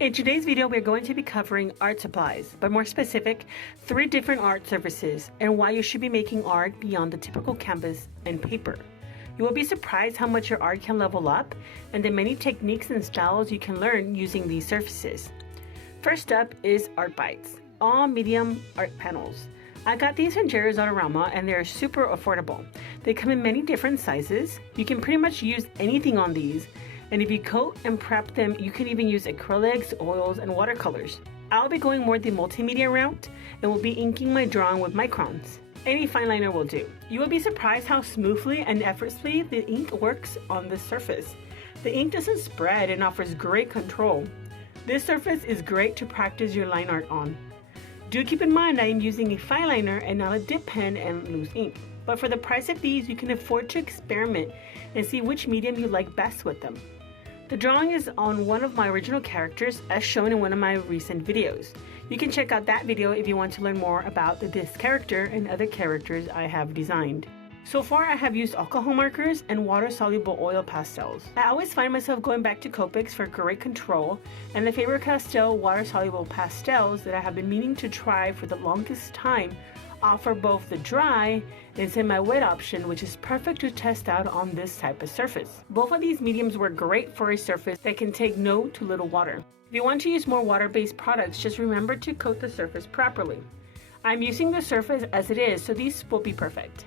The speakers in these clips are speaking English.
In today's video, we're going to be covering art supplies, but more specific, 3 different art surfaces and why you should be making art beyond the typical canvas and paper. You will be surprised how much your art can level up and the many techniques and styles you can learn using these surfaces. First up is Art Bites, all medium art panels. I got these from Jerry's Autorama and they're super affordable. They come in many different sizes. You can pretty much use anything on these. And if you coat and prep them, you can even use acrylics, oils, and watercolors. I'll be going more the multimedia route and will be inking my drawing with microns. Any fine liner will do. You will be surprised how smoothly and effortlessly the ink works on this surface. The ink doesn't spread and offers great control. This surface is great to practice your line art on. Do keep in mind I am using a fine liner and not a dip pen and loose ink. But for the price of these, you can afford to experiment and see which medium you like best with them. The drawing is on one of my original characters as shown in one of my recent videos. You can check out that video if you want to learn more about this character and other characters I have designed. So far I have used alcohol markers and water-soluble oil pastels. I always find myself going back to Copics for great control, and the Faber-Castell water-soluble pastels that I have been meaning to try for the longest time offer both the dry and semi-wet option, which is perfect to test out on this type of surface. Both of these mediums work great for a surface that can take no to little water. If you want to use more water-based products, just remember to coat the surface properly. I'm using the surface as it is, so these will be perfect.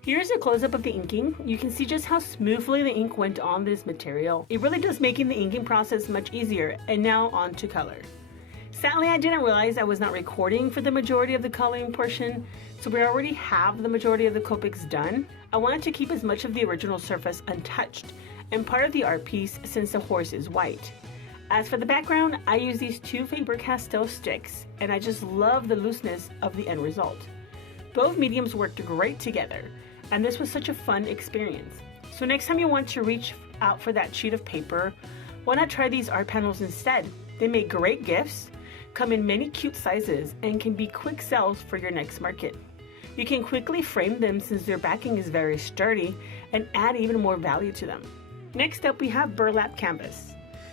Here's a close-up of the inking. You can see just how smoothly the ink went on this material. It really does making the inking process much easier. And now on to color. Sadly, I didn't realize I was not recording for the majority of the coloring portion, so we already have the majority of the Copics done. I wanted to keep as much of the original surface untouched and part of the art piece since the horse is white. As for the background, I use these 2 Faber-Castell sticks and I just love the looseness of the end result. Both mediums worked great together and this was such a fun experience. So next time you want to reach out for that sheet of paper, why not try these art panels instead? They make great gifts, come in many cute sizes, and can be quick sells for your next market. You can quickly frame them since their backing is very sturdy and add even more value to them. Next up we have burlap canvas.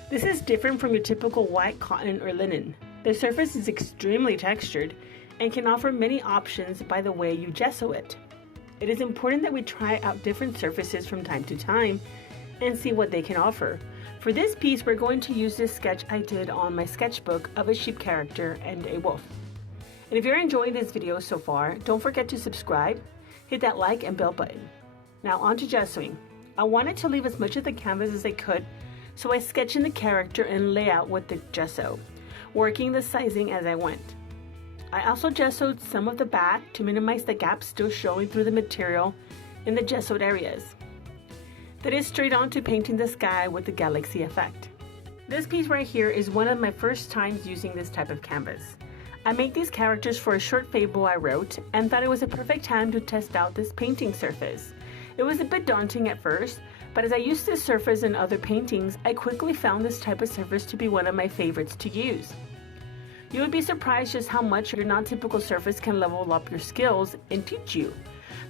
This is different from your typical white cotton or linen. The surface is extremely textured and can offer many options by the way you gesso it. It is important that we try out different surfaces from time to time and see what they can offer. For this piece, we're going to use this sketch I did on my sketchbook of a sheep character and a wolf. And if you're enjoying this video so far, don't forget to subscribe, hit that like and bell button. Now on to gessoing. I wanted to leave as much of the canvas as I could, so I sketched in the character and layout with the gesso, working the sizing as I went. I also gessoed some of the back to minimize the gaps still showing through the material in the gessoed areas. That is straight on to painting the sky with the galaxy effect. This piece right here is one of my first times using this type of canvas. I made these characters for a short fable I wrote and thought it was a perfect time to test out this painting surface. It was a bit daunting at first, but as I used this surface in other paintings, I quickly found this type of surface to be one of my favorites to use. You would be surprised just how much your non-typical surface can level up your skills and teach you.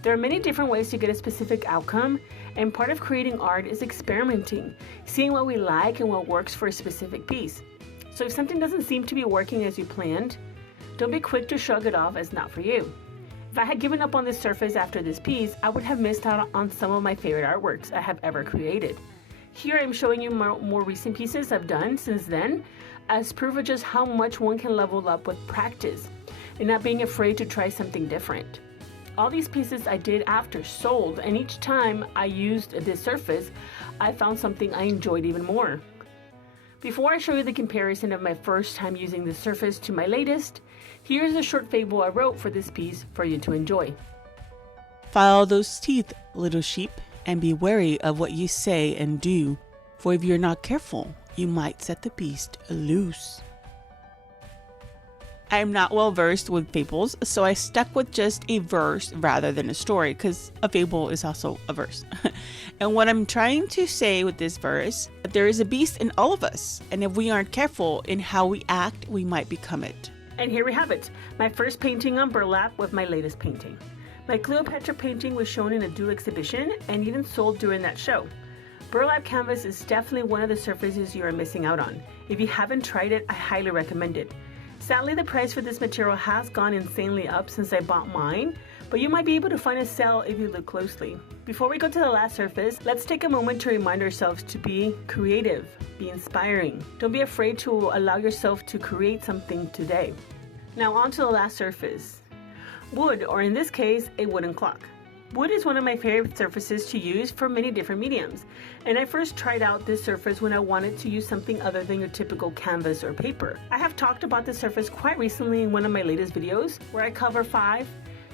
There are many different ways to get a specific outcome, and part of creating art is experimenting, seeing what we like and what works for a specific piece. So if something doesn't seem to be working as you planned, don't be quick to shrug it off as not for you. If I had given up on this surface after this piece, I would have missed out on some of my favorite artworks I have ever created. Here I'm showing you more recent pieces I've done since then, as proof of just how much one can level up with practice and not being afraid to try something different. All these pieces I did after sold, and each time I used this surface, I found something I enjoyed even more. Before I show you the comparison of my first time using this surface to my latest, here's a short fable I wrote for this piece for you to enjoy. Follow those teeth, little sheep, and be wary of what you say and do, for if you're not careful, you might set the beast loose. I am not well versed with fables, so I stuck with just a verse rather than a story, because a fable is also a verse. And what I'm trying to say with this verse, there is a beast in all of us, and if we aren't careful in how we act, we might become it. And here we have it, my first painting on burlap with my latest painting. My Cleopatra painting was shown in a dual exhibition and even sold during that show. Burlap canvas is definitely one of the surfaces you are missing out on. If you haven't tried it, I highly recommend it. Sadly, the price for this material has gone insanely up since I bought mine, but you might be able to find a sale if you look closely. Before we go to the last surface, let's take a moment to remind ourselves to be creative, be inspiring. Don't be afraid to allow yourself to create something today. Now on to the last surface. Wood, or in this case, a wooden clock. Wood is one of my favorite surfaces to use for many different mediums, and I first tried out this surface when I wanted to use something other than your typical canvas or paper. I have talked about this surface quite recently in one of my latest videos where I cover 5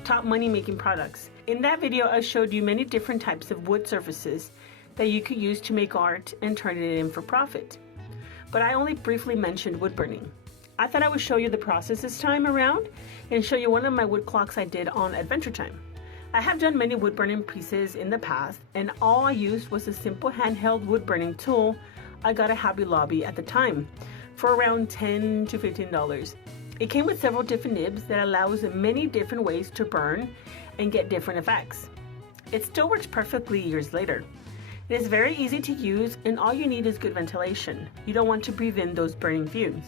top money-making products. In that video, I showed you many different types of wood surfaces that you could use to make art and turn it in for profit. But I only briefly mentioned wood burning. I thought I would show you the process this time around and show you one of my wood clocks I did on Adventure Time. I have done many wood burning pieces in the past, and all I used was a simple handheld wood burning tool I got at Hobby Lobby at the time for around $10 to $15. It came with several different nibs that allows many different ways to burn and get different effects. It still works perfectly years later. It is very easy to use, and all you need is good ventilation. You don't want to breathe in those burning fumes.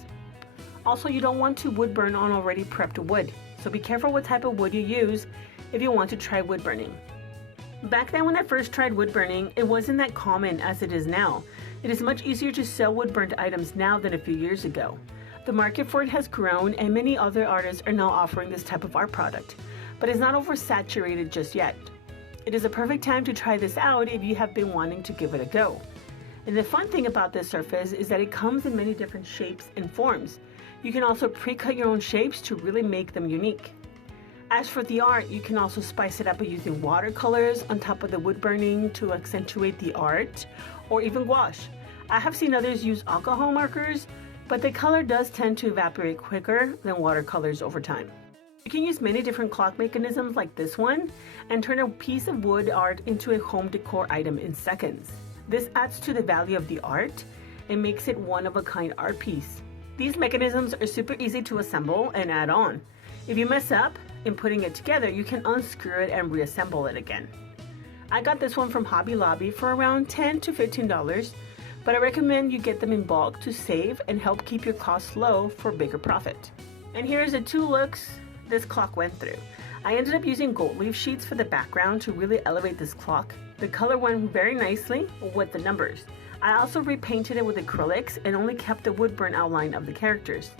Also, you don't want to wood burn on already prepped wood, so be careful what type of wood you use if you want to try wood burning. Back then when I first tried wood burning, it wasn't that common as it is now. It is much easier to sell wood burnt items now than a few years ago. The market for it has grown, and many other artists are now offering this type of art product, but it's not oversaturated just yet. It is a perfect time to try this out if you have been wanting to give it a go. And the fun thing about this surface is that it comes in many different shapes and forms. You can also pre-cut your own shapes to really make them unique. As for the art, you can also spice it up by using watercolors on top of the wood burning to accentuate the art, or even gouache. I have seen others use alcohol markers, but the color does tend to evaporate quicker than watercolors over time. You can use many different clock mechanisms like this one and turn a piece of wood art into a home decor item in seconds. This adds to the value of the art and makes it one-of-a-kind art piece. These mechanisms are super easy to assemble and add on. If you mess up in putting it together, you can unscrew it and reassemble it again. I got this one from Hobby Lobby for around $10 to $15, but I recommend you get them in bulk to save and help keep your costs low for bigger profit. And here's the 2 looks this clock went through. I ended up using gold leaf sheets for the background to really elevate this clock. The color went very nicely with the numbers. I also repainted it with acrylics and only kept the wood burn outline of the characters.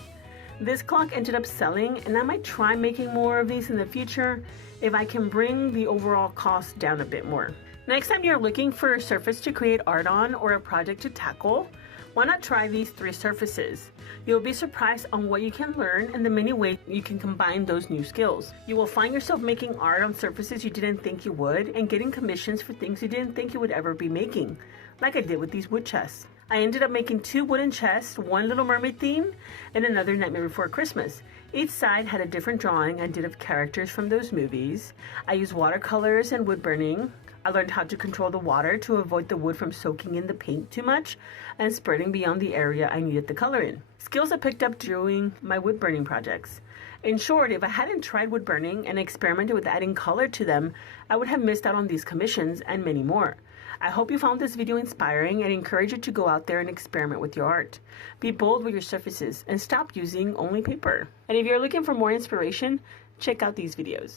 This clock ended up selling, and I might try making more of these in the future if I can bring the overall cost down a bit more. Next time you're looking for a surface to create art on or a project to tackle, why not try these 3 surfaces? You'll be surprised on what you can learn and the many ways you can combine those new skills. You will find yourself making art on surfaces you didn't think you would and getting commissions for things you didn't think you would ever be making, like I did with these wood chests. I ended up making 2 wooden chests, one Little Mermaid theme and another Nightmare Before Christmas. Each side had a different drawing I did of characters from those movies. I used watercolors and wood burning. I learned how to control the water to avoid the wood from soaking in the paint too much and spreading beyond the area I needed the color in. Skills I picked up doing my wood burning projects. In short, if I hadn't tried wood burning and experimented with adding color to them, I would have missed out on these commissions and many more. I hope you found this video inspiring and encourage you to go out there and experiment with your art. Be bold with your surfaces and stop using only paper. And if you're looking for more inspiration, check out these videos.